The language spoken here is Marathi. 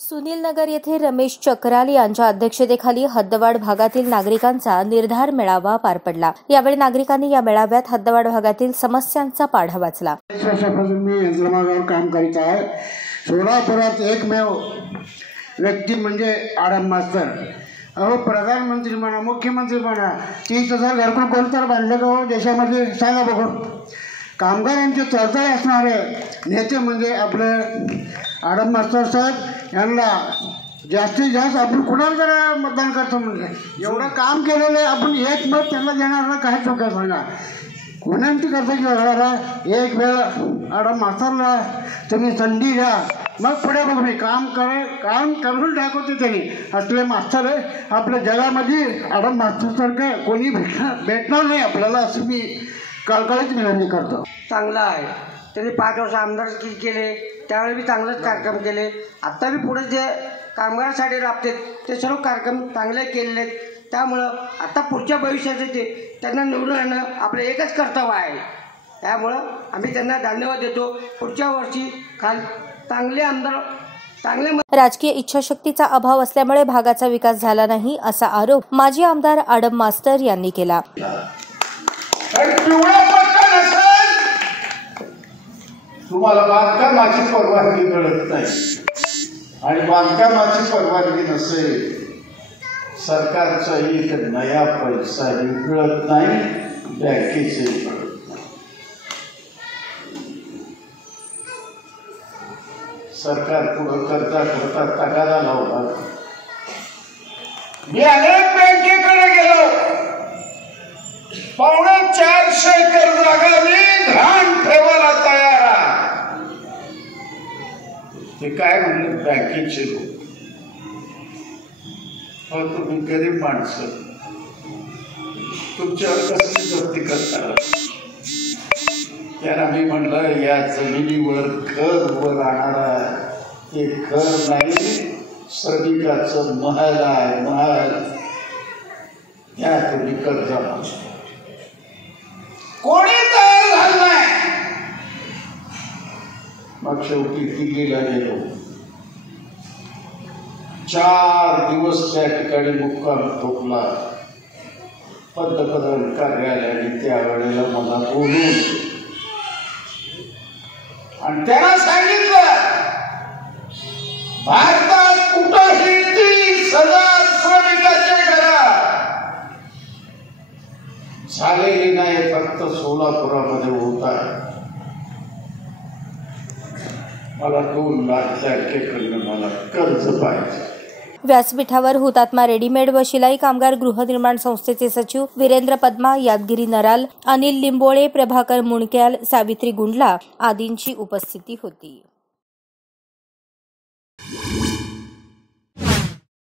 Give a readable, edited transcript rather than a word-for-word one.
सुनील नगर येथे रमेश चक्राल यांच्या अध्यक्षतेखाली हद्दवाढ भागातील नागरिकांचा निर्धार मेळावा पार पडला। यावेळी नागरिकांनी या मेळाव्यात हद्दवाढ भागातील समस्यांचा पाढा वाचला। वर्षापासून मी यंत्रमागावर काम करीत आहे। सोलापुरात एकमेव व्यक्ती म्हणजे आडम मास्तर। अहो, प्रधानमंत्री म्हणा, मुख्यमंत्री म्हणा, 30,000 घरकुल कोणतर बांधले का हो देशामध्ये? सांगा बघू। कामगारांचे तळतळ असणारे नेते म्हणजे आपले आडम मास्तर साहेब। यांना जास्तीत जास्त आपण कुणाला जरा मतदान करतो म्हणजे एवढं काम केलेलं आहे, आपण एक मत त्यांना देणार ना? काय चुका सांगा, विनंती करतो की घराला एक वेळ आडम मास्तरला तुम्ही संधी द्या, मग पुढे बघ मी काम करून दाखवते त्यांनी। असले मास्तर आहे आपल्या जगामध्ये, आडम मास्तरसारखं कोणी भेटणार नाही आपल्याला, असं मी कळकळीत विनंती करतो। चांगला आहे, त्यांनी 5 वर्ष आमदार केले, त्यावेळी बी चांगलेच कार्यक्रम केले। आत्ता बी पुढे जे कामगारांसाठी राबते ते सर्व कार्यक्रम चांगले केलेले आहेत। त्यामुळं आता पुढच्या भविष्याचे ते त्यांना निवडून आणणं आपलं एकच कर्तव्य आहे। त्यामुळं आम्ही त्यांना धन्यवाद देतो। पुढच्या वर्षी चांगले आमदार चांगले राजकीय इच्छाशक्तीचा अभाव असल्यामुळे भागाचा विकास झाला नाही, असा आरोप माजी आमदार आडम मास्तर यांनी केला। तुम्हाला बांधकामाची परवानगी मिळत नाही आणि बांधकामाची परवानगी नसेल, सरकारचाही एक नया पैसाही मिळत नाही, बँकेचेही मिळत नाही। सरकार पुढं करता तगादा लावला। मी अनेक बँकेकडे गेलो, 450 एकर जागा मी घाण ठेवायला तयार आहे। ते काय म्हणले, बँकेचे लोक, तुम्ही गरीब माणसं, तुमच्यावर कसली जप्ती करता? त्यांना मी म्हणलं, या जमिनीवर घर उभं राहणारा हे घर नाही, श्रमिकाचं महल आहे, महल। या तुम्ही कर्जा मागता, कोणी तयार झालं नाही। मग शेवटी दिल्लीला गेलो, 4 दिवस त्या ठिकाणी मुक्काम ठोकला। पंतप्रधान कार्यालयाने त्यावेळेला मला बोलून आणि त्यांना सांगितलं, भारतात कुठंही 30,000 श्रमिकांचे घरं झालेली नाही, फक्त सोलापुरामध्ये होत आहे। मला 2 लाख बँकेकडनं मला कर्ज पाहिजे। व्यासपीठावर हुतात्मा रेडीमेड व शिलाई कामगार गृहनिर्माण संस्थेचे सचिव वीरेंद्र पद्मा, यादगिरी नराल, अनिल लिंबोळे, प्रभाकर मुणक्याल, सावित्री गुंडला आदींची उपस्थिती होती।